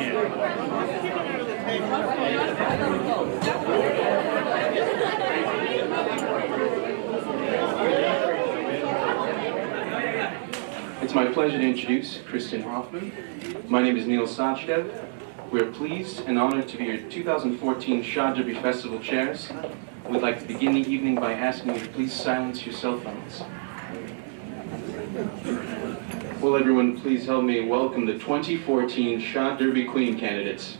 It's my pleasure to introduce Kristen Hoffman. My name is Neil Sachdev. We are pleased and honored to be your 2014 Shad Derby Festival chairs. We'd like to begin the evening by asking you to please silence your cell phones. Will everyone please help me welcome the 2014 Shad Derby Queen candidates.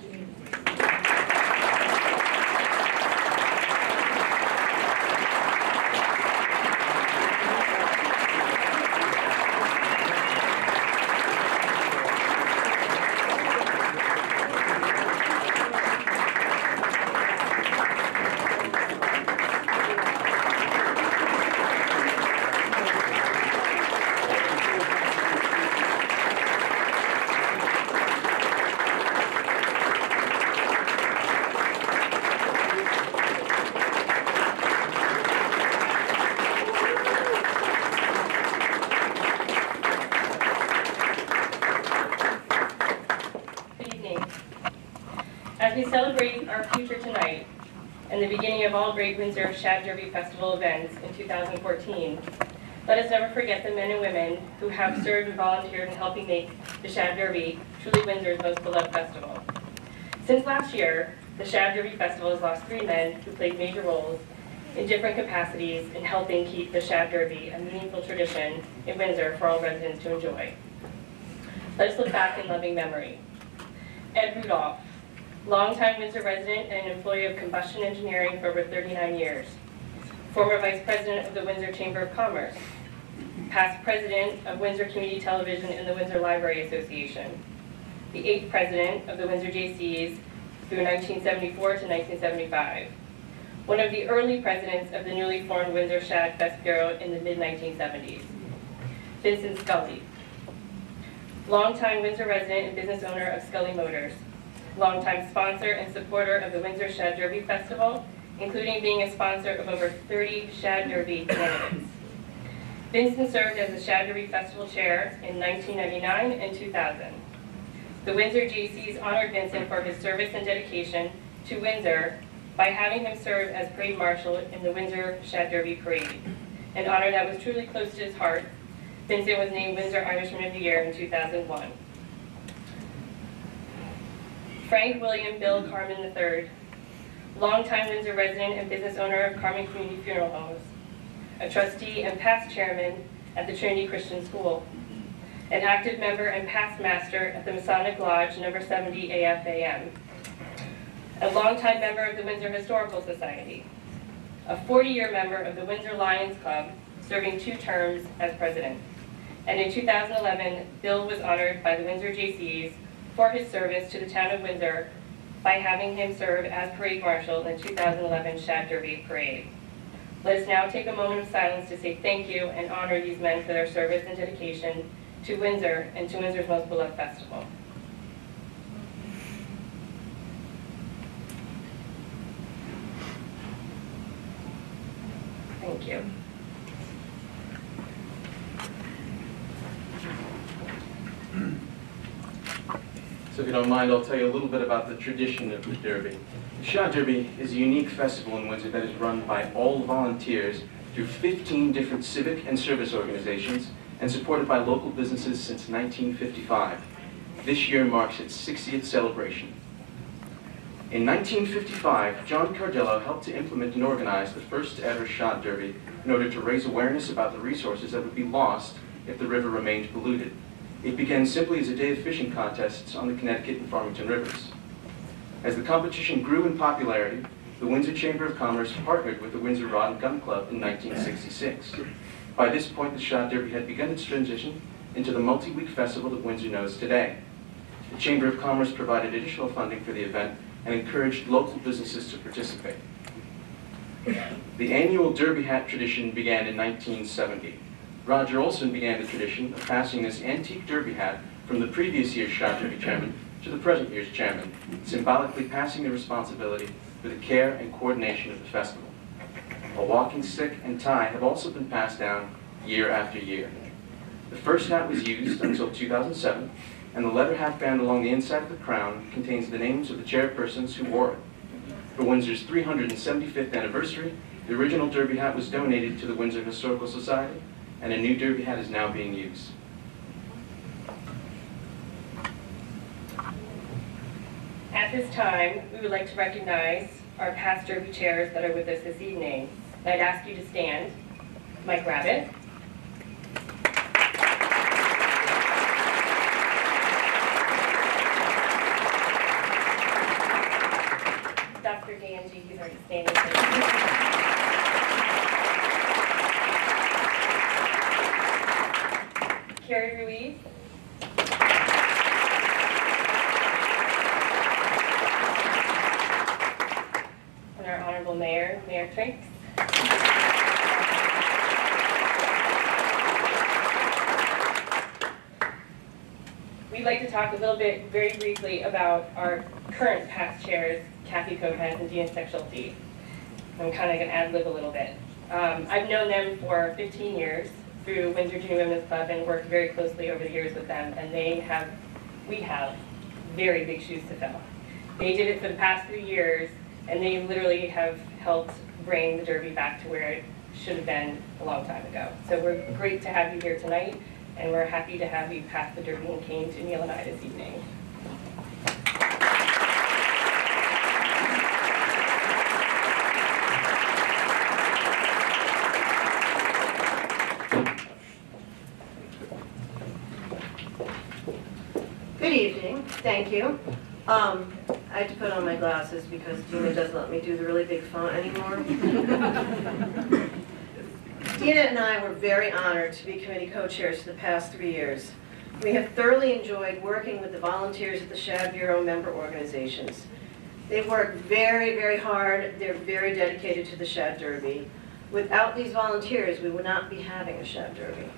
As we celebrate our future tonight and the beginning of all great Windsor Shad Derby Festival events in 2014, let us never forget the men and women who have served and volunteered in helping make the Shad Derby truly Windsor's most beloved festival. Since last year, the Shad Derby Festival has lost 3 men who played major roles in different capacities in helping keep the Shad Derby a meaningful tradition in Windsor for all residents to enjoy. Let us look back in loving memory. Ed Rudolph, longtime Windsor resident and an employee of combustion engineering for over 39 years. Former vice president of the Windsor Chamber of Commerce. Past president of Windsor Community Television and the Windsor Library Association. The 8th president of the Windsor JCs through 1974 to 1975. One of the early presidents of the newly formed Windsor Shad Fest Bureau in the mid-1970s. Vincent Scully. Longtime Windsor resident and business owner of Scully Motors. Longtime sponsor and supporter of the Windsor Shad Derby Festival, including being a sponsor of over 30 Shad Derby candidates. Vincent served as the Shad Derby Festival chair in 1999 and 2000. The Windsor JCs honored Vincent for his service and dedication to Windsor by having him serve as parade marshal in the Windsor Shad Derby Parade, an honor that was truly close to his heart. Vincent was named Windsor Irishman of the Year in 2001. Frank William Bill Carmen III, longtime Windsor resident and business owner of Carmen Community Funeral Homes, a trustee and past chairman at the Trinity Christian School, an active member and past master at the Masonic Lodge No. 70 AFAM, a longtime member of the Windsor Historical Society, a 40-year member of the Windsor Lions Club, serving 2 terms as president. And in 2011, Bill was honored by the Windsor JCs for his service to the town of Windsor by having him serve as parade marshal in the 2011 Shad Derby Parade. Let us now take a moment of silence to say thank you and honor these men for their service and dedication to Windsor and to Windsor's most beloved festival. Thank you. So if you don't mind, I'll tell you a little bit about the tradition of the Derby. The Shad Derby is a unique festival in Windsor that is run by all volunteers through 15 different civic and service organizations and supported by local businesses since 1955. This year marks its 60th celebration. In 1955, John Cardello helped to implement and organize the first ever Shad Derby in order to raise awareness about the resources that would be lost if the river remained polluted. It began simply as a day of fishing contests on the Connecticut and Farmington rivers. As the competition grew in popularity, the Windsor Chamber of Commerce partnered with the Windsor Rod and Gun Club in 1966. By this point, the Shad Derby had begun its transition into the multi-week festival that Windsor knows today. The Chamber of Commerce provided additional funding for the event and encouraged local businesses to participate. The annual Derby hat tradition began in 1970. Roger Olson began the tradition of passing this antique Derby hat from the previous year's Shad Derby chairman to the present year's chairman, symbolically passing the responsibility for the care and coordination of the festival. A walking stick and tie have also been passed down year after year. The first hat was used until 2007, and the leather hat band along the inside of the crown contains the names of the chairpersons who wore it. For Windsor's 375th anniversary, the original derby hat was donated to the Windsor Historical Society, and a new derby hat is now being used. At this time, we would like to recognize our past derby chairs that are with us this evening. I'd ask you to stand. Mike Rabbit. Dr. Ganji, he's already standing. Carrie Ruiz. And our Honorable Mayor, Mayor Trinks. We'd like to talk a little bit, very briefly, about our current past chairs, Kathy Kopez and Gina Sexualty. I'm kind of going to ad-lib a little bit. I've known them for 15 years through Windsor Junior Women's Club and worked very closely over the years with them, and we have very big shoes to fill. They did it for the past 3 years, and they literally have helped bring the Derby back to where it should have been a long time ago. So we're great to have you here tonight, and we're happy to have you pass the Derby and cane to Neil and I this evening. Good evening, thank you. I had to put on my glasses because Dina doesn't let me do the really big font anymore. Dina and I were very honored to be committee co-chairs for the past 3 years. We have thoroughly enjoyed working with the volunteers at the Shad Bureau member organizations. They work very, very hard. They're very dedicated to the Shad Derby. Without these volunteers, we would not be having a Shad Derby.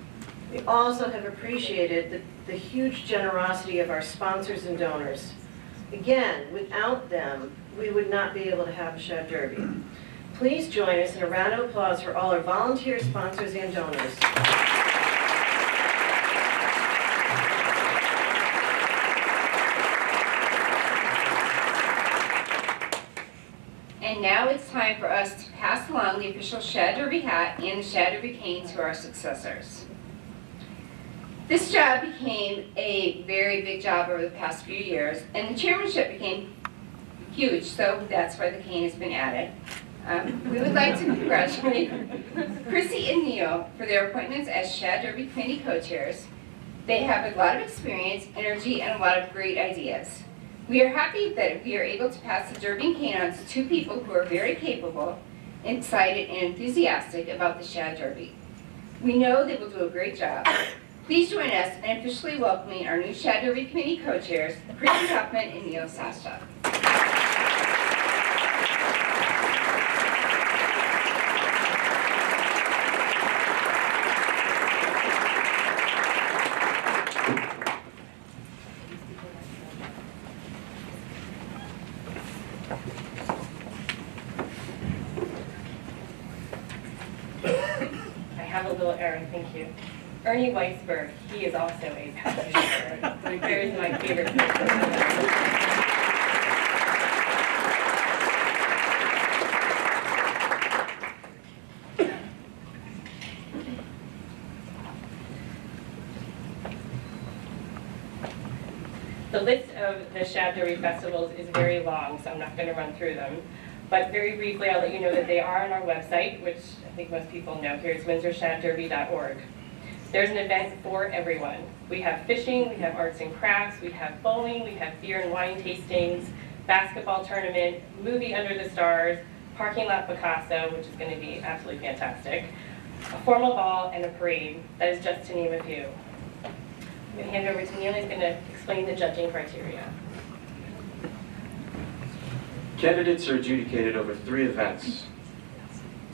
We also have appreciated the huge generosity of our sponsors and donors. Again, without them, we would not be able to have a Shad Derby. Please join us in a round of applause for all our volunteer sponsors and donors. And now it's time for us to pass along the official Shad Derby hat and the Shad Derby cane to our successors. This job became a very big job over the past few years, and the chairmanship became huge, so that's why the cane has been added. We would like to congratulate Chrissy and Neil for their appointments as Shad Derby Committee co-chairs. They have a lot of experience, energy, and a lot of great ideas. We are happy that we are able to pass the Derby and cane on to two people who are very capable, excited, and enthusiastic about the Shad Derby. We know they will do a great job. Please join us in officially welcoming our new Shad Derby Committee co-chairs, Chrissy Huffman and Neil Sasta. I have a little error, thank you. Ernie Weisberg, he is also a past chair. There is my favorite person. The list of the Shad Derby festivals is very long, so I'm not going to run through them. But very briefly, I'll let you know that they are on our website, which I think most people know here. It's windsorshaddderby.org. There's an event for everyone. We have fishing, we have arts and crafts, we have bowling, we have beer and wine tastings, basketball tournament, movie Under the Stars, parking lot Picasso, which is going to be absolutely fantastic, a formal ball, and a parade. That is just to name a few. I'm going to hand it over to Neil. He's going to explain the judging criteria. Candidates are adjudicated over 3 events.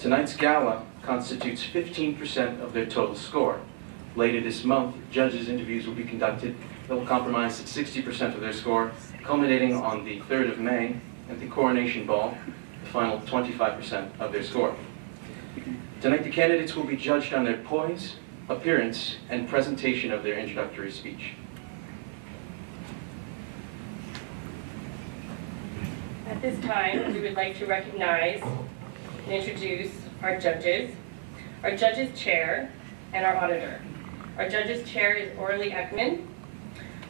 Tonight's gala constitutes 15% of their total score. Later this month, judges' interviews will be conducted that will comprise 60% of their score, culminating on the 3rd of May at the Coronation Ball, the final 25% of their score. Tonight, the candidates will be judged on their poise, appearance, and presentation of their introductory speech. At this time, we would like to recognize and introduce our judges chair, and our auditor. Our judges chair is Orly Ekman.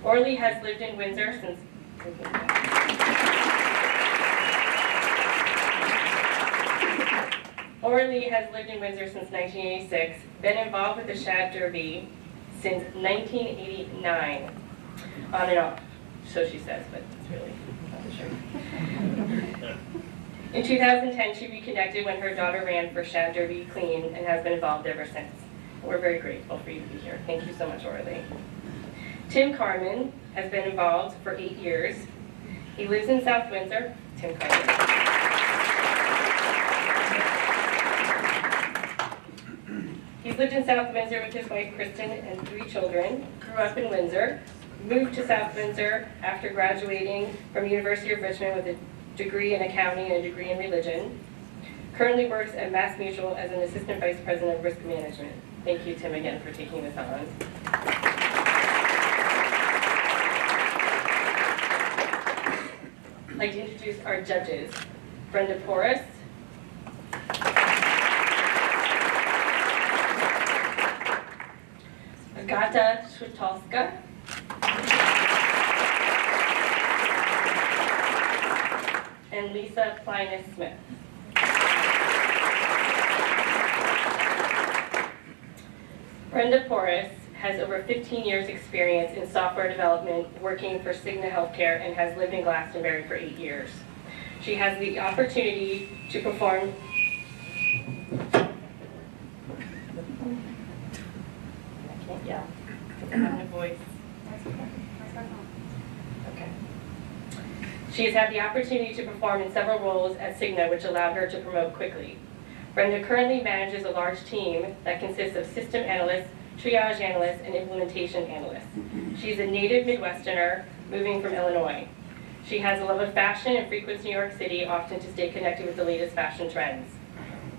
Orly has lived in Windsor since Orly has lived in Windsor since 1986, been involved with the Shad Derby since 1989, on and off, so she says, but it's really not for sure. In 2010, she reconnected when her daughter ran for Shad Derby Clean and has been involved ever since. We're very grateful for you to be here. Thank you so much, Orly. Tim Carmen has been involved for 8 years. He lives in South Windsor. Tim Carmen. He's lived in South Windsor with his wife, Kristen, and 3 children. Grew up in Windsor. Moved to South Windsor after graduating from University of Richmond with a degree in accounting and a degree in religion. Currently works at Mass Mutual as an assistant vice president of risk management. Thank you, Tim, again for taking this on. I'd like to introduce our judges. Brenda Porras. Agata Schwitalska. And Lisa Plinus-Smith. Brenda Porras has over 15 years experience in software development working for Cigna Healthcare and has lived in Glastonbury for 8 years. She has the opportunity to perform She has had the opportunity to perform in several roles at Cigna, which allowed her to promote quickly. Brenda currently manages a large team that consists of system analysts, triage analysts, and implementation analysts. She's a native Midwesterner moving from Illinois. She has a love of fashion and frequents New York City often to stay connected with the latest fashion trends.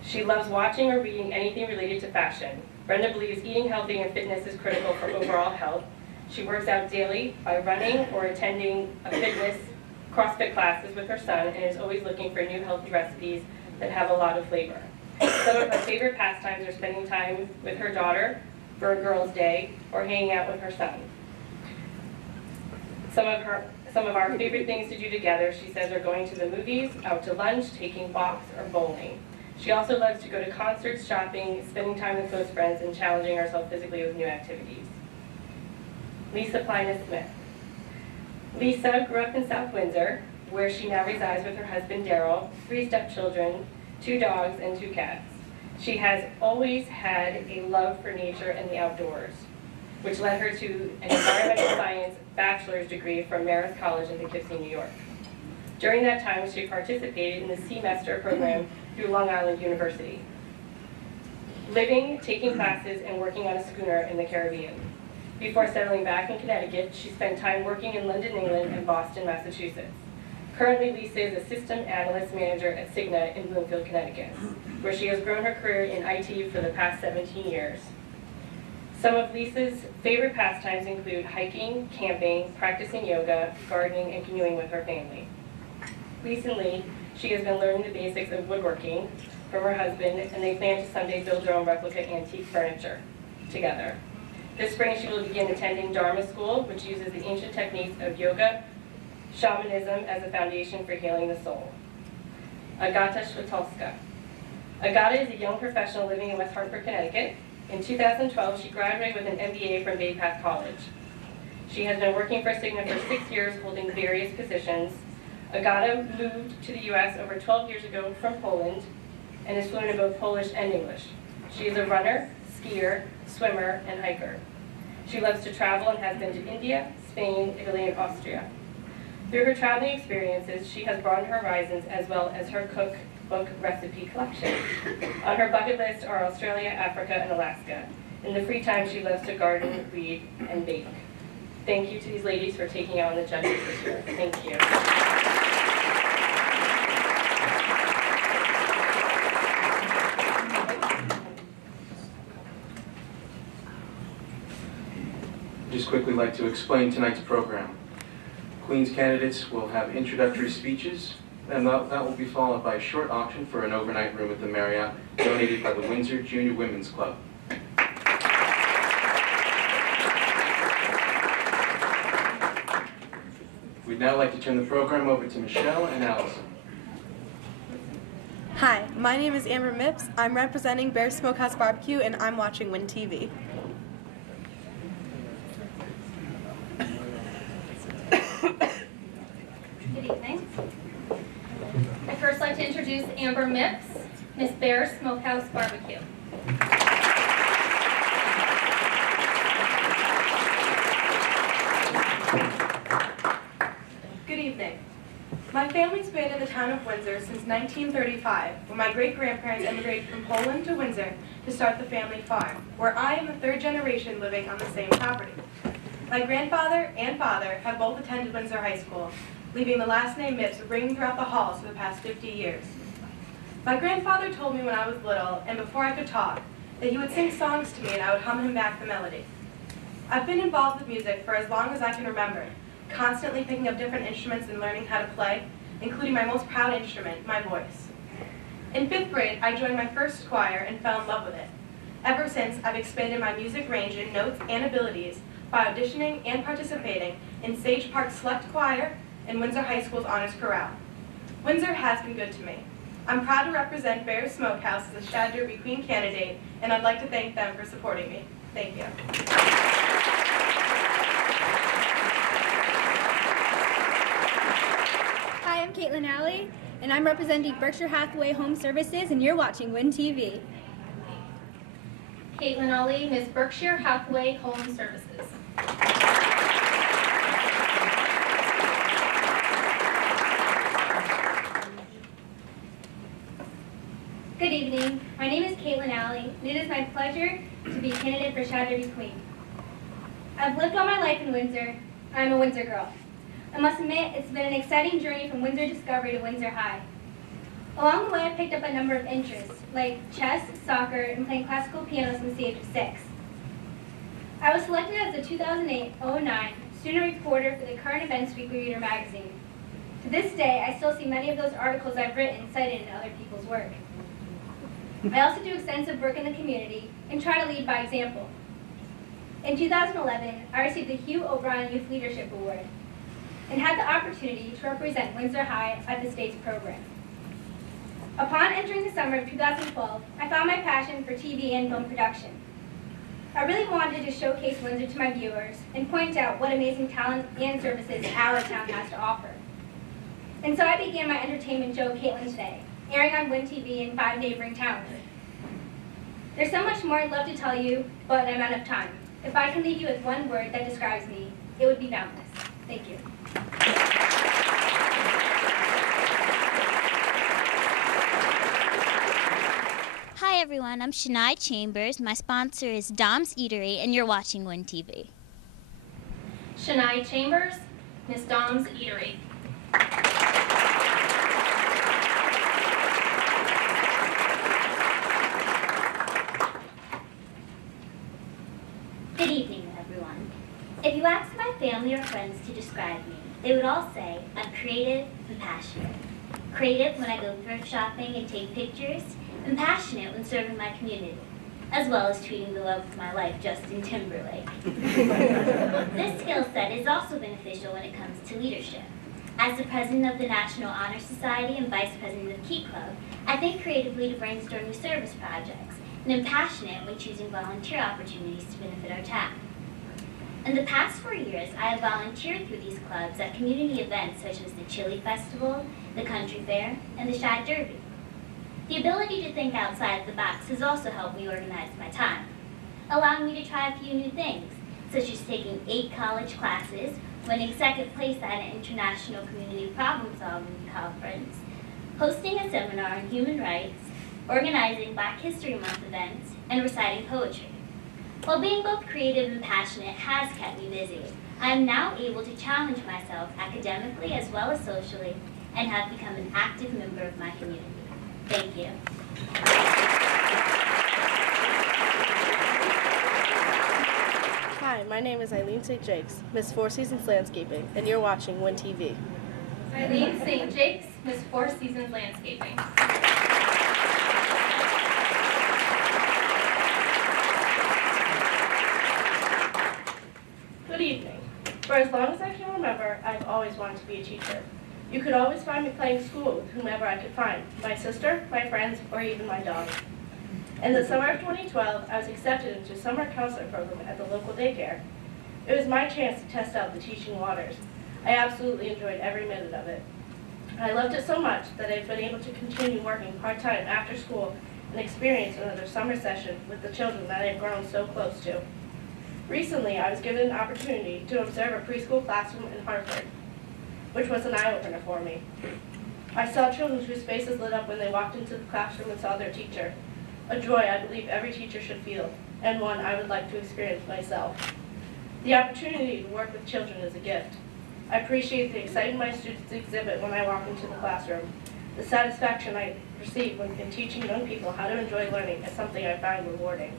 She loves watching or reading anything related to fashion. Brenda believes eating healthy and fitness is critical for overall health. She works out daily by running or attending a fitness CrossFit classes with her son and is always looking for new healthy recipes that have a lot of flavor. Some of her favorite pastimes are spending time with her daughter for a girls' day or hanging out with her son. Some of our favorite things to do together, she says, are going to the movies, out to lunch, taking walks, or bowling. She also loves to go to concerts, shopping, spending time with close friends, and challenging herself physically with new activities. Lisa Plinus-Smith. Lisa grew up in South Windsor, where she now resides with her husband, Daryl, 3 stepchildren, 2 dogs, and 2 cats. She has always had a love for nature and the outdoors, which led her to an environmental science bachelor's degree from Marist College in Poughkeepsie, New York. During that time, she participated in the semester program through Long Island University, living, taking classes, and working on a schooner in the Caribbean. Before settling back in Connecticut, she spent time working in London, England, and Boston, Massachusetts. Currently, Lisa is a system analyst manager at Cigna in Bloomfield, Connecticut, where she has grown her career in IT for the past 17 years. Some of Lisa's favorite pastimes include hiking, camping, practicing yoga, gardening, and canoeing with her family. Recently, she has been learning the basics of woodworking from her husband, and they plan to someday build their own replica antique furniture together. This spring, she will begin attending Dharma School, which uses the ancient techniques of yoga, shamanism as a foundation for healing the soul. Agata Schwitalska. Agata is a young professional living in West Hartford, Connecticut. In 2012, she graduated with an MBA from Bay Path College. She has been working for Cigna for 6 years, holding various positions. Agata moved to the U.S. over 12 years ago from Poland and is fluent in both Polish and English. She is a runner, skier, swimmer, and hiker. She loves to travel and has been to India, Spain, Italy, and Austria. Through her traveling experiences, she has broadened her horizons as well as her cookbook recipe collection. On her bucket list are Australia, Africa, and Alaska. In the free time, she loves to garden, read, and bake. Thank you to these ladies for taking on the judges this year. Thank you. Just quickly like to explain tonight's program. Queen's candidates will have introductory speeches, And that will be followed by a short auction for an overnight room at the Marriott, donated by the Windsor Junior Women's Club. We'd now like to turn the program over to Michelle and Allison. Hi, my name is Amber Mipps. I'm representing Bear Smokehouse Barbecue, and I'm watching Win TV. Good evening. I'd first like to introduce Amber Mipps, Miss Bear Smokehouse Barbecue. Good evening. My family's been in the town of Windsor since 1935, when my great-grandparents immigrated from Poland to Windsor to start the family farm, where I am the third generation living on the same property. My grandfather and father have both attended Windsor High School, leaving the last name Mipps ringing throughout the halls for the past 50 years. My grandfather told me when I was little, and before I could talk, that he would sing songs to me and I would hum him back the melody. I've been involved with music for as long as I can remember, constantly picking up different instruments and learning how to play, including my most proud instrument, my voice. In 5th grade, I joined my first choir and fell in love with it. Ever since, I've expanded my music range in notes and abilities by auditioning and participating in Sage Park's Select Choir and Windsor High School's Honors Chorale. Windsor has been good to me. I'm proud to represent Bear Smokehouse as a Shad Derby Queen candidate, and I'd like to thank them for supporting me. Thank you. Hi, I'm Caitlin Alley, and I'm representing Berkshire Hathaway Home Services, and you're watching Win TV. Caitlin Ollie, Miss Berkshire Hathaway Home Services. Good evening. My name is Caitlin Alley, and it is my pleasure to be candidate for Shad Derby Queen. I've lived all my life in Windsor. I'm a Windsor girl. I must admit, it's been an exciting journey from Windsor Discovery to Windsor High. Along the way, I picked up a number of interests, like chess, soccer, and playing classical piano since the age of 6. I was selected as the 2008-09 student reporter for the Current Events Weekly Reader magazine. To this day, I still see many of those articles I've written cited in other people's work. I also do extensive work in the community and try to lead by example. In 2011, I received the Hugh O'Brien Youth Leadership Award and had the opportunity to represent Windsor High at the state's program. Upon entering the summer of 2012, I found my passion for TV and film production. I really wanted to showcase Windsor to my viewers and point out what amazing talent and services our town has to offer. And so I began my entertainment show, Caitlin's Day, airing on Win TV in 5 neighboring towns. There's so much more I'd love to tell you, but I'm out of time. If I can leave you with one word that describes me, it would be boundless. Thank you. Hi everyone, I'm Shania Chambers. My sponsor is Dom's Eatery, and you're watching Win TV. Shania Chambers, Miss Dom's Eatery. Good evening, everyone. If you ask my family or friends to describe me, they would all say I'm creative and passionate. Creative when I go thrift shopping and take pictures, and passionate when serving my community, as well as tweeting the love of my life, Justin Timberlake. This skill set is also beneficial when it comes to leadership. As the president of the National Honor Society and vice president of Key Club, I think creatively to brainstorm new service projects, and am passionate when choosing volunteer opportunities to benefit our town. In the past 4 years, I have volunteered through these clubs at community events such as the Chili Festival, the Country Fair, and the Shad Derby. The ability to think outside the box has also helped me organize my time, allowing me to try a few new things, such as taking 8 college classes, winning 2nd place at an international community problem-solving conference, hosting a seminar on human rights, organizing Black History Month events, and reciting poetry. While being both creative and passionate has kept me busy, I am now able to challenge myself academically as well as socially, and have become an active member of my community. Thank you. Hi, my name is Eileen St. Jakes, Miss Four Seasons Landscaping, and you're watching Win TV. Eileen St. Jakes, Miss Four Seasons Landscaping. Good evening. For as long as I can remember, I've always wanted to be a teacher. You could always find me playing school with whomever I could find, my sister, my friends, or even my dog. In the summer of 2012, I was accepted into a summer counselor program at the local daycare. It was my chance to test out the teaching waters. I absolutely enjoyed every minute of it. I loved it so much that I've been able to continue working part-time after school and experience another summer session with the children that I have grown so close to. Recently, I was given an opportunity to observe a preschool classroom in Hartford, which was an eye-opener for me. I saw children whose faces lit up when they walked into the classroom and saw their teacher, a joy I believe every teacher should feel, and one I would like to experience myself. The opportunity to work with children is a gift. I appreciate the excitement my students exhibit when I walk into the classroom. The satisfaction I receive when in teaching young people how to enjoy learning is something I find rewarding.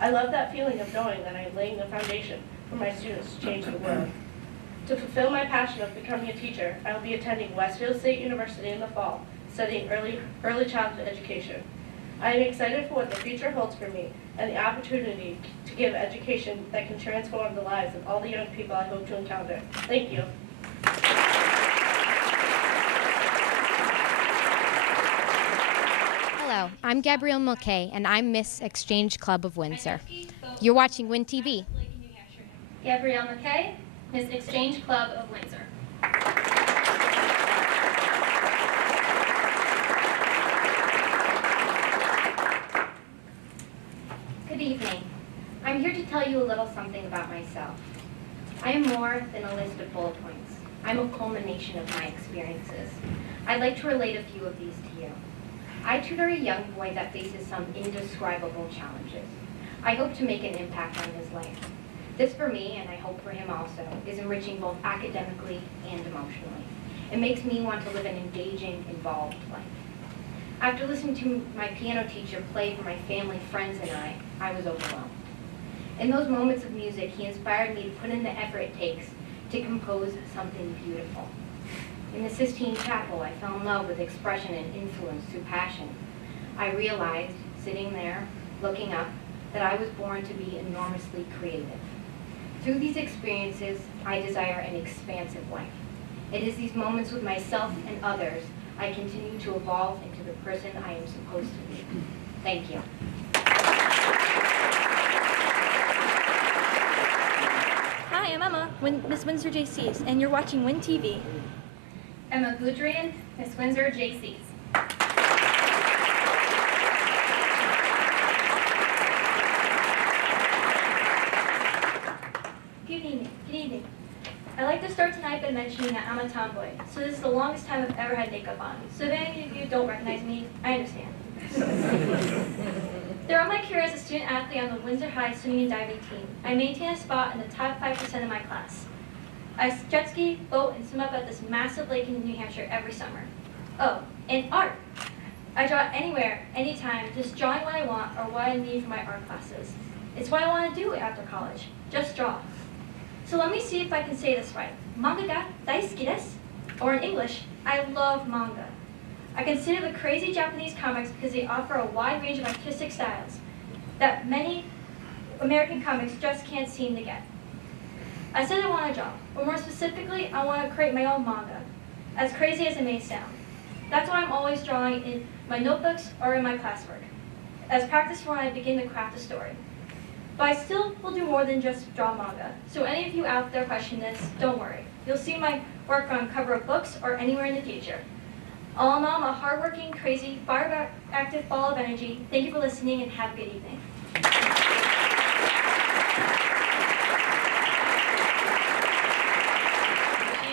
I love that feeling of knowing that I am laying the foundation for my students to change the world. To fulfill my passion of becoming a teacher, I will be attending Westfield State University in the fall, studying early childhood education. I am excited for what the future holds for me and the opportunity to give education that can transform the lives of all the young people I hope to encounter. Thank you. Hello, I'm Gabrielle Mulcahy, and I'm Miss Exchange Club of Windsor. You're watching Win TV. Gabrielle McKay, Miss Exchange Club of Windsor. Good evening. I'm here to tell you a little something about myself. I am more than a list of bullet points. I'm a culmination of my experiences. I'd like to relate a few of these to you. I tutor a young boy that faces some indescribable challenges. I hope to make an impact on his life. This for me, and I hope for him also, is enriching both academically and emotionally. It makes me want to live an engaging, involved life. After listening to my piano teacher play for my family, friends, and I was overwhelmed. In those moments of music, he inspired me to put in the effort it takes to compose something beautiful. In the Sistine Chapel, I fell in love with expression and influence through passion. I realized, sitting there, looking up, that I was born to be enormously creative. Through these experiences, I desire an expansive life. It is these moments with myself and others I continue to evolve into the person I am supposed to be. Thank you. Hi, I'm Emma, Miss Windsor JCs, and you're watching Win TV. Emma Gudrian, Miss Windsor JCs. Good evening. I'd like to start tonight by mentioning that I'm a tomboy, so this is the longest time I've ever had makeup on. So if any of you don't recognize me, I understand. Throughout my career as a student athlete on the Windsor High swimming and diving team, I maintain a spot in the top 5% of my class. I jet ski, boat, and swim up at this massive lake in New Hampshire every summer. Oh, and art. I draw anywhere, anytime, just drawing what I want or what I need for my art classes. It's what I want to do after college. Just draw. So let me see if I can say this right. Manga ga daisuki desu. Or in English, I love manga. I consider the crazy Japanese comics because they offer a wide range of artistic styles that many American comics just can't seem to get. I said I want to draw, but more specifically, I want to create my own manga, as crazy as it may sound. That's why I'm always drawing in my notebooks or in my classwork, as practice for when I begin to craft a story. But I still will do more than just draw manga, so any of you out there question this, don't worry. You'll see my work on cover of books or anywhere in the future. All in all, I'm a hardworking, crazy, fire-active ball of energy. Thank you for listening and have a good evening.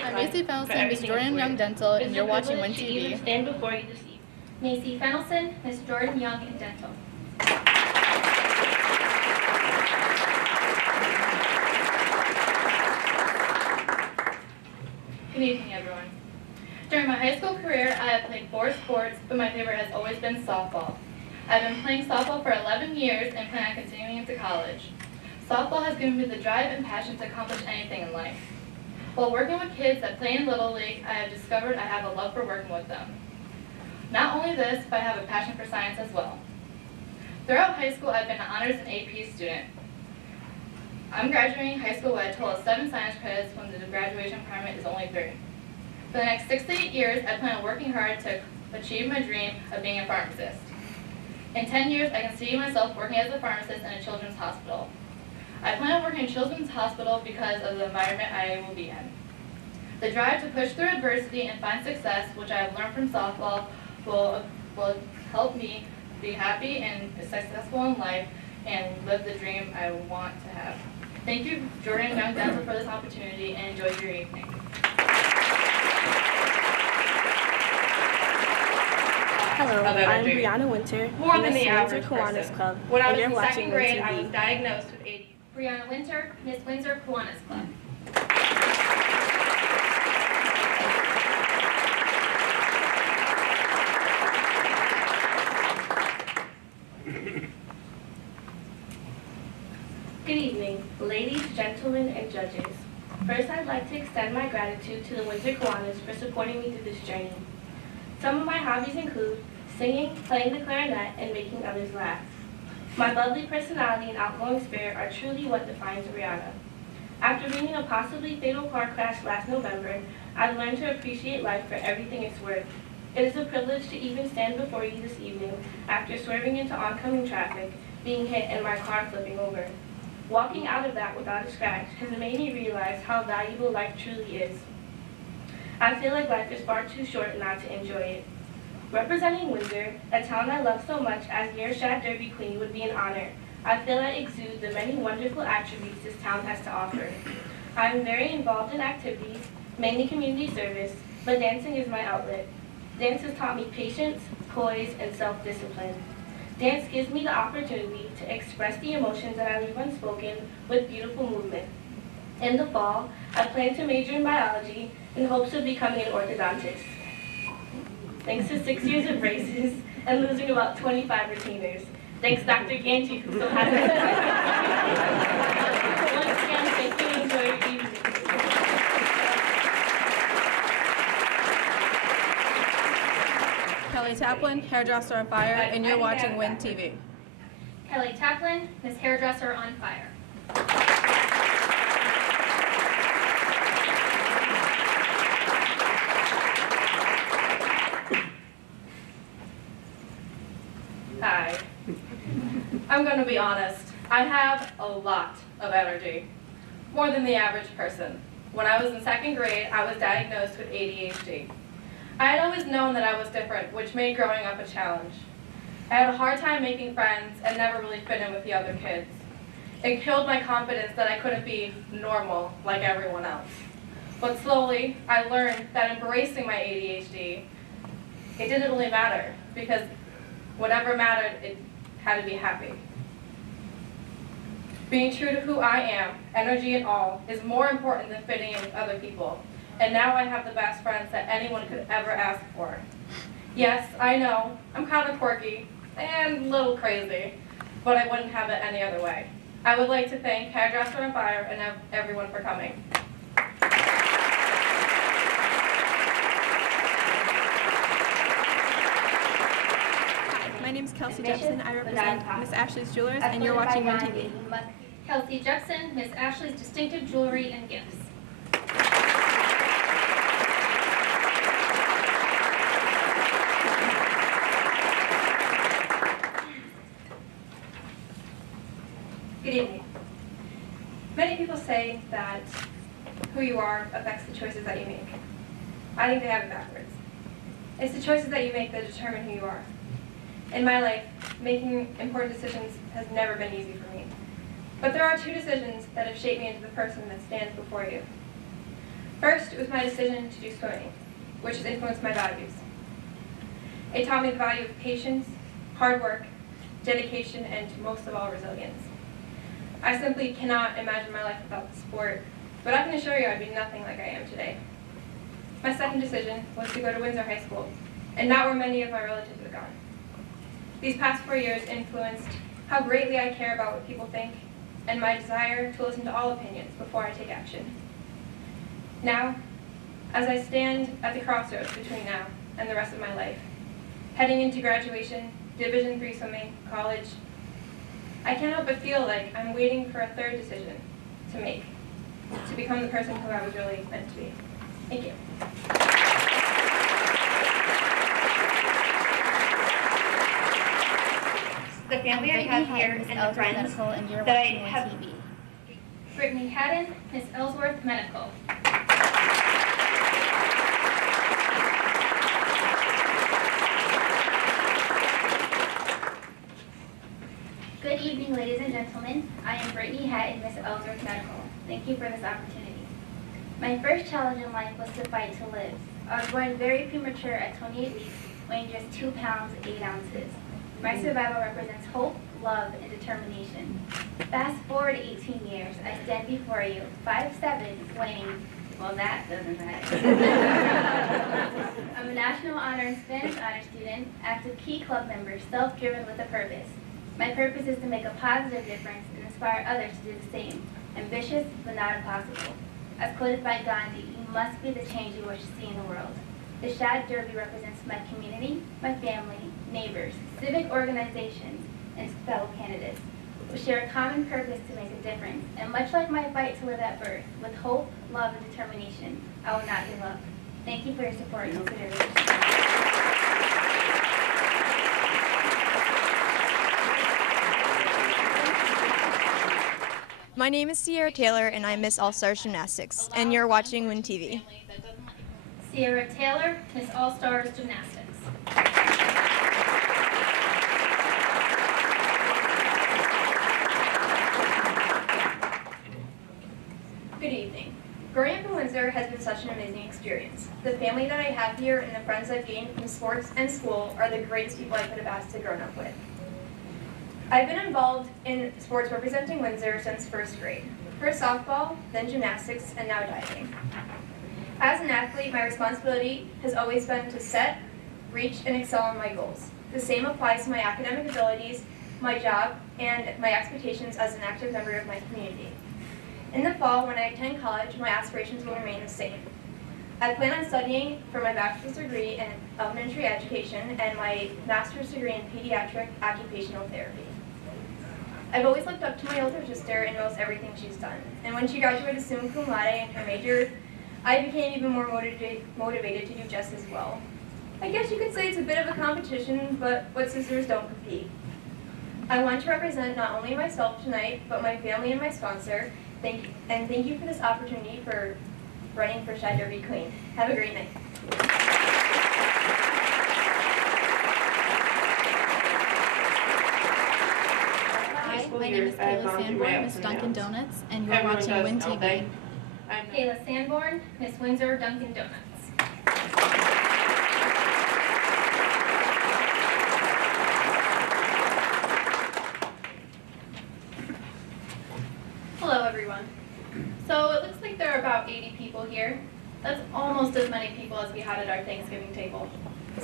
I'm Macy Fennelson, Miss Jordan Young Dental, and you're watching Win TV. Stand before you this evening. Macy Fennelson, Miss Jordan Young and Dental. Good evening, everyone. During my high school career, I have played 4 sports, but my favorite has always been softball. I've been playing softball for 11 years and plan on continuing into college. Softball has given me the drive and passion to accomplish anything in life. While working with kids that play in Little League, I have discovered I have a love for working with them. Not only this, but I have a passion for science as well. Throughout high school, I've been an honors and AP student. I'm graduating high school with a total of 7 science credits when the graduation requirement is only 3. For the next 6 to 8 years, I plan on working hard to achieve my dream of being a pharmacist. In 10 years, I can see myself working as a pharmacist in a children's hospital. I plan on working in a children's hospital because of the environment I will be in. The drive to push through adversity and find success, which I have learned from softball, will help me be happy and successful in life and live the dream I want to have. Thank you, Jordan Young Dental, for this opportunity, and enjoy your evening. Hello, I'm Brianna Winter, More in than the Windsor average Kiwanis person. Club, When I and was you're in watching second grade, I WinTV. was diagnosed with ADHD. Brianna Winter, Miss Windsor Kiwanis Club. Good evening, ladies, gentlemen, and judges. First, I'd like to extend my gratitude to the Windsor Kiwanis for supporting me through this journey. Some of my hobbies include singing, playing the clarinet, and making others laugh. My bubbly personality and outgoing spirit are truly what defines Brianna. After being in a possibly fatal car crash last November, I've learned to appreciate life for everything it's worth. It is a privilege to even stand before you this evening after swerving into oncoming traffic, being hit, and my car flipping over. Walking out of that without a scratch has made me realize how valuable life truly is. I feel like life is far too short not to enjoy it. Representing Windsor, a town I love so much as your Shad Derby Queen, would be an honor. I feel I exude the many wonderful attributes this town has to offer. I am very involved in activities, mainly community service, but dancing is my outlet. Dance has taught me patience, poise, and self-discipline. Dance gives me the opportunity to express the emotions that I leave unspoken with beautiful movement. In the fall, I plan to major in biology in hopes of becoming an orthodontist. Thanks to 6 years of braces and losing about 25 retainers. Thanks, Dr. Ganji, who so happy. Once again, thank you and enjoy your evening. Kelly Taplin, hairdresser on fire, and you're watching WinTV. Kelly Taplin, Miss Hairdresser on Fire. Hi. I'm going to be honest. I have a lot of energy, more than the average person. When I was in second grade, I was diagnosed with ADHD. I had always known that I was different, which made growing up a challenge. I had a hard time making friends and never really fit in with the other kids. It killed my confidence that I couldn't be normal like everyone else. But slowly, I learned that embracing my ADHD, it didn't really matter, because whatever mattered, it had to be happy. Being true to who I am, energy and all, is more important than fitting in with other people. And now I have the best friends that anyone could ever ask for. Yes, I know, I'm kind of quirky and a little crazy, but I wouldn't have it any other way. I would like to thank Hairdresser on Fire and everyone for coming. My name is Kelsey Jepson. I represent Miss Ashley's Jewelers, and you're watching WinTV. Kelsey Jepson, Miss Ashley's Distinctive Jewelry and Gifts. Good evening. Many people say that who you are affects the choices that you make. I think they have it backwards. It's the choices that you make that determine who you are. In my life, making important decisions has never been easy for me. But there are 2 decisions that have shaped me into the person that stands before you. First, it was my decision to do swimming, which has influenced my values. It taught me the value of patience, hard work, dedication, and most of all, resilience. I simply cannot imagine my life without the sport, but I can assure you I'd be nothing like I am today. My second decision was to go to Windsor High School, and not where many of my relatives had gone. These past 4 years influenced how greatly I care about what people think, and my desire to listen to all opinions before I take action. Now, as I stand at the crossroads between now and the rest of my life, heading into graduation, Division III swimming, college, I can't help but feel like I'm waiting for a third decision to make, to become the person who I was really meant to be. Thank you. The family I have here and the friends that I have. Brittany Haddon, Miss Ellsworth Medical. Good evening, ladies and gentlemen. I am Brittany Haddon, Miss Ellsworth Medical. Thank you for this opportunity. My first challenge in life was to fight to live. I was born very premature at 28 weeks, weighing just 2 pounds, 8 ounces. My survival represents hope, love, and determination. Fast forward 18 years, I stand before you, 5'7", weighing, well, that doesn't matter. I'm a National Honor and Spanish Honor student, active Key Club member, self-driven with a purpose. My purpose is to make a positive difference and inspire others to do the same. Ambitious, but not impossible. As quoted by Gandhi, you must be the change you wish to see in the world. The Shad Derby represents my community, my family, neighbors, civic organizations, and fellow candidates. We share a common purpose to make a difference, and much like my fight to live at birth, with hope, love, and determination, I will not give up. Thank you for your support and consideration. My name is Sierra Taylor, and I'm Miss All-Stars Gymnastics, and you're watching Win TV. Sierra Taylor, Miss All-Stars Gymnastics. Good evening. Growing up in Windsor has been such an amazing experience. The family that I have here and the friends I've gained from sports and school are the greatest people I could have asked to grow up with. I've been involved in sports representing Windsor since first grade. First softball, then gymnastics, and now diving. As an athlete, my responsibility has always been to set, reach, and excel in my goals. The same applies to my academic abilities, my job, and my expectations as an active member of my community. In the fall, when I attend college, my aspirations will remain the same. I plan on studying for my bachelor's degree in elementary education and my master's degree in pediatric occupational therapy. I've always looked up to my older sister and knows everything she's done. And when she graduated summa cum laude in her major, I became even more motivated to do just as well. I guess you could say it's a bit of a competition, but what sisters don't compete. I want to represent not only myself tonight, but my family and my sponsor. Thank you for this opportunity for running for Shad Derby Queen. Have a great night. Hi, my name is Kayla Sanborn, Miss Dunkin' Donuts, and you're watching Win TV. I'm Kayla Sanborn, Miss Windsor Dunkin' Donuts. Hello everyone. So it looks like there are about 80 people here. That's almost as many people as we had at our Thanksgiving table.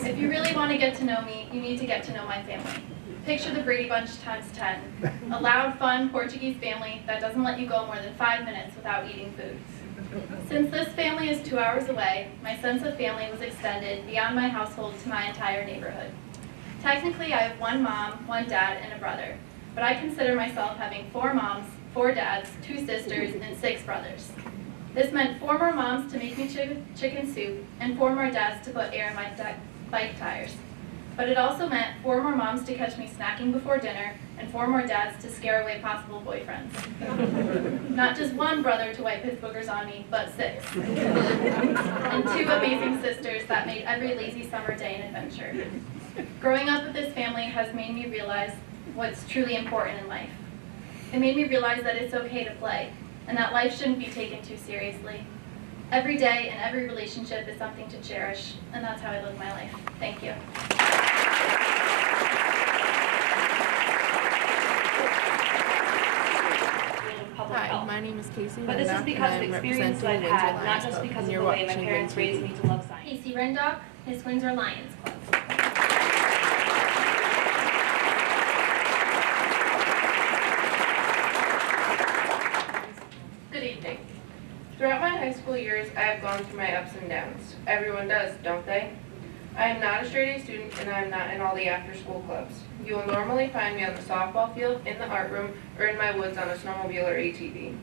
If you really want to get to know me, you need to get to know my family. Picture the Brady Bunch times 10. A loud, fun Portuguese family that doesn't let you go more than 5 minutes without eating food. Since this family is 2 hours away, my sense of family was extended beyond my household to my entire neighborhood. Technically, I have 1 mom, 1 dad, and a brother, but I consider myself having 4 moms, 4 dads, 2 sisters, and 6 brothers. This meant 4 more moms to make me chicken soup, and 4 more dads to put air in my bike tires. But it also meant 4 more moms to catch me snacking before dinner, and 4 more dads to scare away possible boyfriends. Not just 1 brother to wipe his boogers on me, but 6. And 2 amazing sisters that made every lazy summer day an adventure. Growing up with this family has made me realize what's truly important in life. It made me realize that it's okay to play, and that life shouldn't be taken too seriously. Every day and every relationship is something to cherish, and that's how I live my life. Thank you. Hi, my name is Casey But this is because of the experience I've had, not just because of the way my parents raised me to love science. Casey Rendock, Miss Windsor Lions Club. Good evening. Throughout my high high school years, I have gone through my ups and downs. Everyone does, don't they? I am not a straight A student, and I am not in all the after-school clubs. You will normally find me on the softball field, in the art room, or in my woods on a snowmobile or ATV.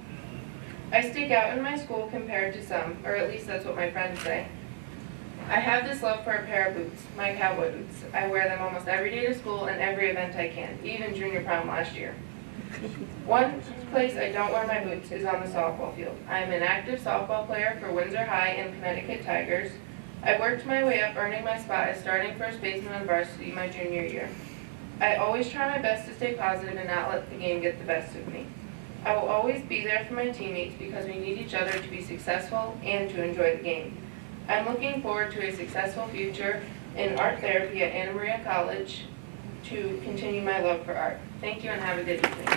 I stick out in my school compared to some, or at least that's what my friends say. I have this love for a pair of boots, my cowboy boots. I wear them almost every day to school and every event I can, even junior prom last year. One place I don't wear my boots is on the softball field. I am an active softball player for Windsor High and Connecticut Tigers. I worked my way up, earning my spot as starting first baseman on varsity my junior year. I always try my best to stay positive and not let the game get the best of me. I will always be there for my teammates because we need each other to be successful and to enjoy the game. I'm looking forward to a successful future in art therapy at Anna Maria College to continue my love for art. Thank you and have a good evening.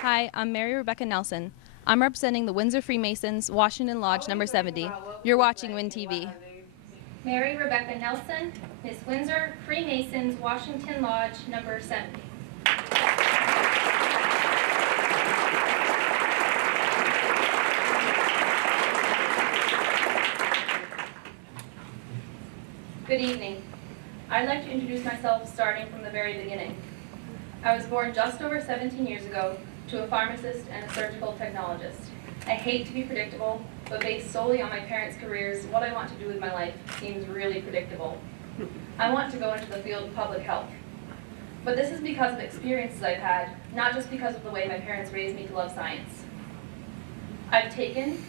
Hi, I'm Mary Rebecca Nelson. I'm representing the Windsor Freemasons, Washington Lodge number 70. You're watching Win TV. Mary Rebecca Nelson, Miss Windsor Freemasons, Washington Lodge number 70. Good evening. I'd like to introduce myself starting from the very beginning. I was born just over 17 years ago to a pharmacist and a surgical technologist. I hate to be predictable, but based solely on my parents' careers, what I want to do with my life seems really predictable. I want to go into the field of public health. But this is because of experiences I've had, not just because of the way my parents raised me to love science. I've taken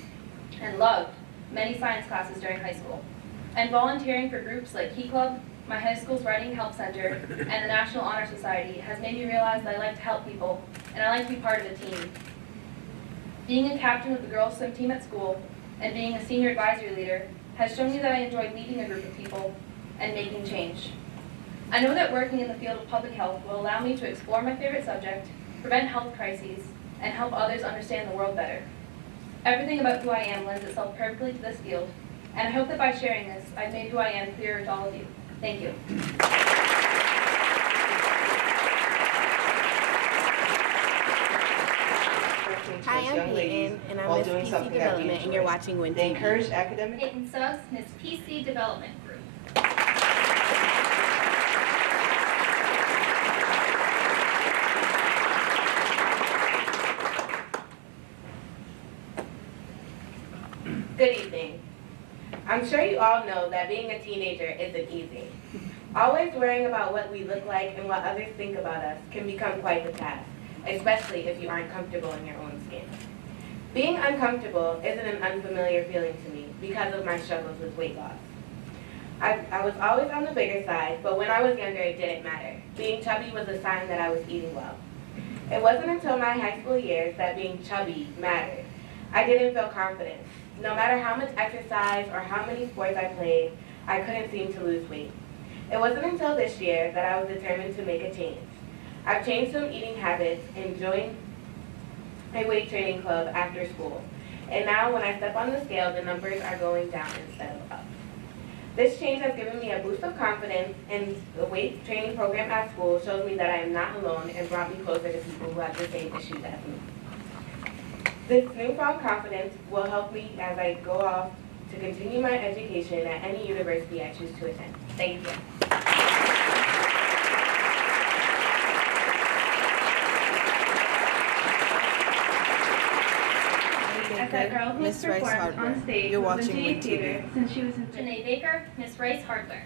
and loved many science classes during high school, and volunteering for groups like Key Club, my high school's Writing Help Center, and the National Honor Society has made me realize that I like to help people, and I like to be part of a team. Being a captain of the girls' swim team at school, and being a senior advisory leader, has shown me that I enjoy leading a group of people and making change. I know that working in the field of public health will allow me to explore my favorite subject, prevent health crises, and help others understand the world better. Everything about who I am lends itself perfectly to this field, and I hope that by sharing this, I've made who I am clearer to all of you. Thank you. Hi, I'm Peyton, and I'm Miss PC Development, and you're watching Win TV. They encourage academic. Peyton Suggs, Miss PC Development Group. Good evening. I'm sure you all know that being a teenager isn't easy. Always worrying about what we look like and what others think about us can become quite the task, especially if you aren't comfortable in your own skin. Being uncomfortable isn't an unfamiliar feeling to me because of my struggles with weight loss. I was always on the bigger side, but when I was younger it didn't matter. Being chubby was a sign that I was eating well. It wasn't until my high school years that being chubby mattered. I didn't feel confident. No matter how much exercise or how many sports I played, I couldn't seem to lose weight. It wasn't until this year that I was determined to make a change. I've changed some eating habits and joined a weight training club after school. And now when I step on the scale, the numbers are going down instead of up. This change has given me a boost of confidence, and the weight training program at school shows me that I am not alone and brought me closer to people who have the same issues as me. This newfound confidence will help me as I go off to continue my education at any university I choose to attend. Thank you. As that girl who has performed on stage You're with watching Virginia Win Theater TV. since she was in Janae Baker, Miss Rice Hardler.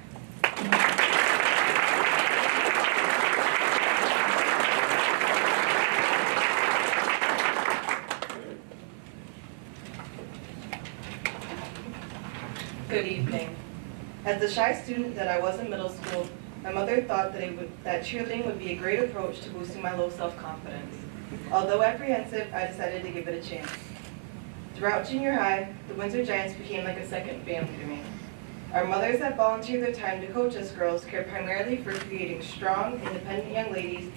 Good evening. As the shy student that I was in middle school, my mother thought that cheerleading would be a great approach to boosting my low self-confidence. Although apprehensive, I decided to give it a chance. Throughout junior high, the Windsor Giants became like a second family to me. Our mothers that volunteered their time to coach us girls cared primarily for creating strong, independent young ladies,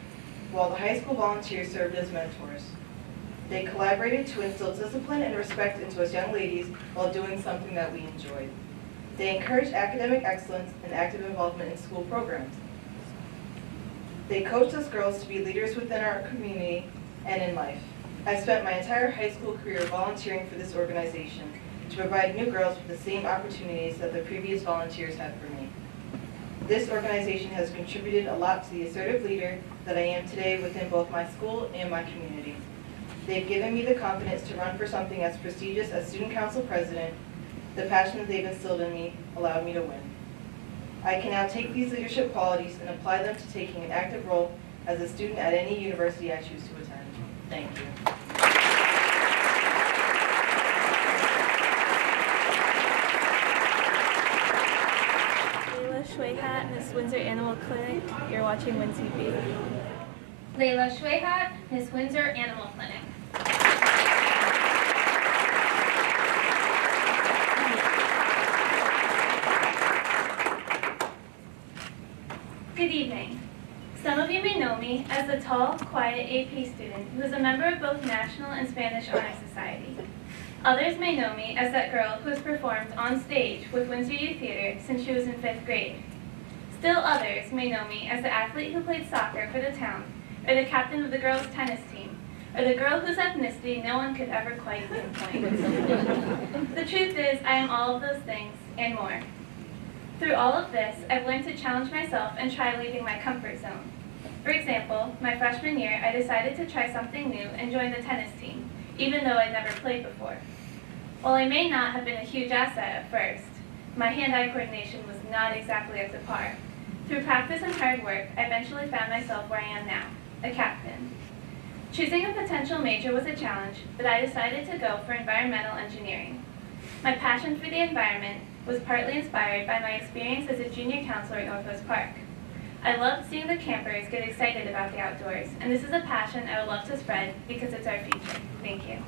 while the high school volunteers served as mentors. They collaborated to instill discipline and respect into us young ladies while doing something that we enjoyed. They encouraged academic excellence and active involvement in school programs. They coached us girls to be leaders within our community and in life. I spent my entire high school career volunteering for this organization to provide new girls with the same opportunities that the previous volunteers had for me. This organization has contributed a lot to the assertive leader that I am today within both my school and my community. They've given me the confidence to run for something as prestigious as student council president. The passion that they've instilled in me allowed me to win. I can now take these leadership qualities and apply them to taking an active role as a student at any university I choose to attend. Thank you. Layla Shwayhat, Miss Windsor Animal Clinic. You're watching WinTV. Layla Shwayhat, Miss Windsor Animal Clinic. Good evening. Some of you may know me as the tall, quiet AP student who is a member of both National and Spanish Honor Society. Others may know me as that girl who has performed on stage with Windsor Youth Theater since she was in 5th grade. Still others may know me as the athlete who played soccer for the town, or the captain of the girls' tennis team, or the girl whose ethnicity no one could ever quite pinpoint. The truth is, I am all of those things and more. Through all of this, I've learned to challenge myself and try leaving my comfort zone. For example, my freshman year, I decided to try something new and join the tennis team, even though I'd never played before. While I may not have been a huge asset at first, my hand-eye coordination was not exactly up to par. Through practice and hard work, I eventually found myself where I am now, a captain. Choosing a potential major was a challenge, but I decided to go for environmental engineering. My passion for the environment was partly inspired by my experience as a junior counselor at Northwest Park. I loved seeing the campers get excited about the outdoors, and this is a passion I would love to spread because it's our future. Thank you.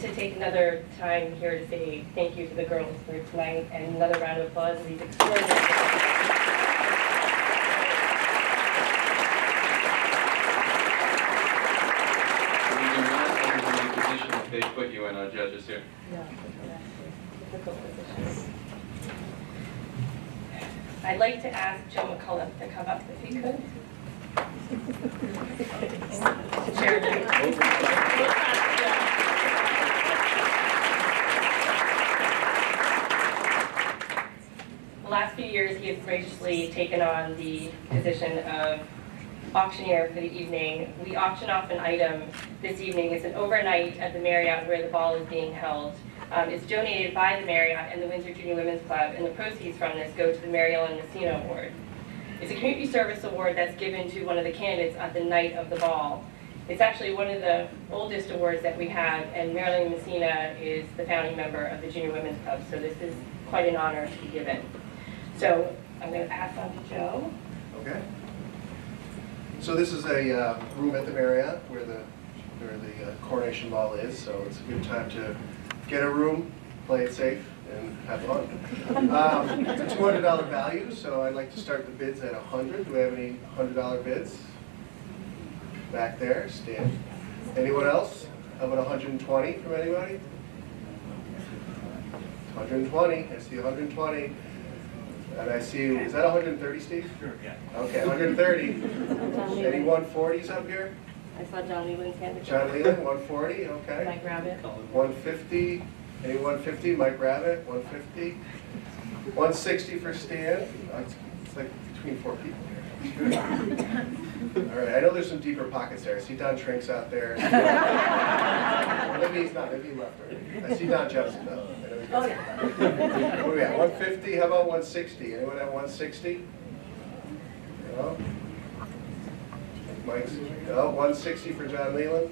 To take another time here to say thank you to the girls for tonight, and another round of applause for these extraordinary. We do not understand the position that they put you in, our judges here. No, difficult position. I'd like to ask Joe McCullough to come up if he could. The last few years, he has graciously taken on the position of auctioneer for the evening. We auction off an item this evening. It's an overnight at the Marriott where the ball is being held. It's donated by the Marriott and the Windsor Junior Women's Club, and the proceeds from this go to the Mary Ellen Messina Award. It's a community service award that's given to one of the candidates at the night of the ball. It's actually one of the oldest awards that we have, and Mary Ellen Messina is the founding member of the Junior Women's Club, so this is quite an honor to be given. So I'm going to pass on to Joe. Okay. So this is a room at the Marriott where the coronation ball is, so it's a good time to get a room, play it safe, and have fun. It's a $200 value, so I'd like to start the bids at $100. Do we have any $100 bids? Back there, Stan. Anyone else? How about 120 from anybody? 120. I see 120. And I see, is that 130, Steve? Sure, yeah. Okay, 130. Any 140s up here? I saw John Leland's hand. John Leland, 140, okay. Mike Rabbit. 150. Any 150? Mike Rabbit, 150. 160 for Stan. It's like between 4 people here. All right, I know there's some deeper pockets there. I see Don Trinks out there. Well, maybe he's not, maybe he left already. I see Don Jepson though. Oh, yeah. What do we have? 150? How about 160? Anyone have 160? No? Mike's, no? 160 for John Leland?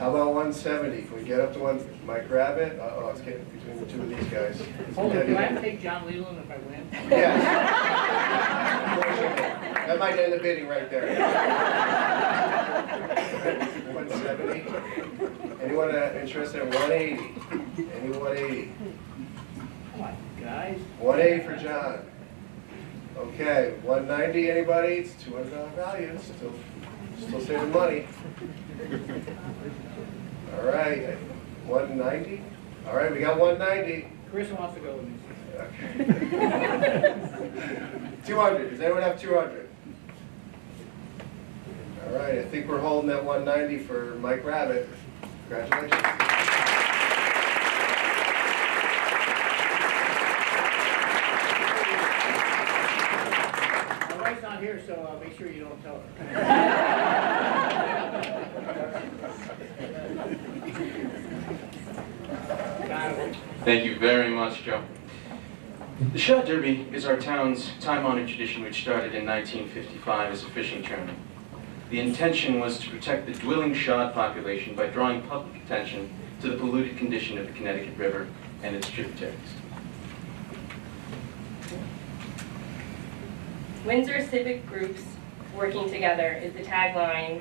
How about 170? Can we get up to one? Mike Rabbit? Uh-oh, it's getting between the two of these guys. Oh, do I have to take John Leland if I win? Yes. That might end the bidding right there. 170? Anyone interested in 180? Any 180? Nice. 180 for John. Okay, 190, anybody? It's $200 value, still saving money. All right, 190. All right, we got 190. Chris wants to go with me. Okay. 200, does anyone have 200? All right, I think we're holding that 190 for Mike Rabbit. Congratulations. My wife's not here, so make sure you don't tell her. Thank you very much, Joe. The Shad Derby is our town's time-honored tradition which started in 1955 as a fishing tournament. The intention was to protect the dwindling shad population by drawing public attention to the polluted condition of the Connecticut River and its tributaries. Windsor civic groups working together is the tagline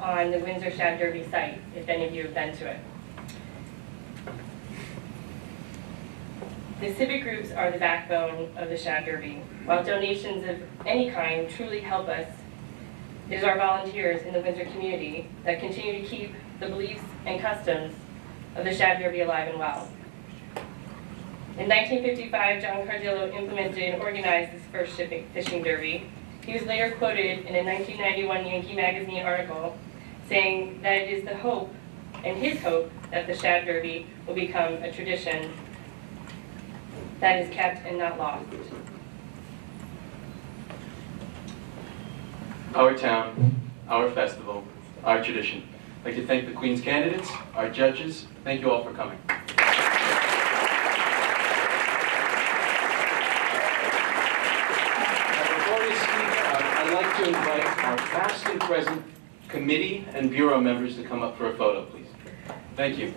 on the Windsor Shad Derby site, if any of you have been to it. The civic groups are the backbone of the Shad Derby. While donations of any kind truly help us, it is our volunteers in the Windsor community that continue to keep the beliefs and customs of the Shad Derby alive and well. In 1955, John Cardillo implemented and organized this first fishing derby. He was later quoted in a 1991 Yankee Magazine article saying that it is the hope, and his hope, that the Shad Derby will become a tradition that is kept and not lost. Our town, our festival, our tradition. I'd like to thank the Queen's candidates, our judges. Thank you all for coming. Before we speak, I'd like to invite our past and present committee and bureau members to come up for a photo, please. Thank you.